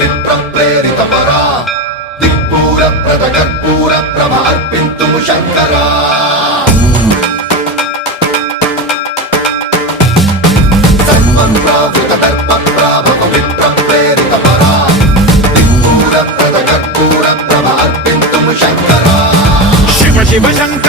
విప్ర ప్రేరిత పరా దిక్పూర ప్రద కర్పూర ప్రభ అర్పింతుము శంకరా సన్మన్రావృత దర్ప ప్రాభవ విప్ర ప్రేరిత పరా దిక్పూర ప్రద కర్పూర ప్రభ అర్పింతుము శంకరా శివ శివ శంకర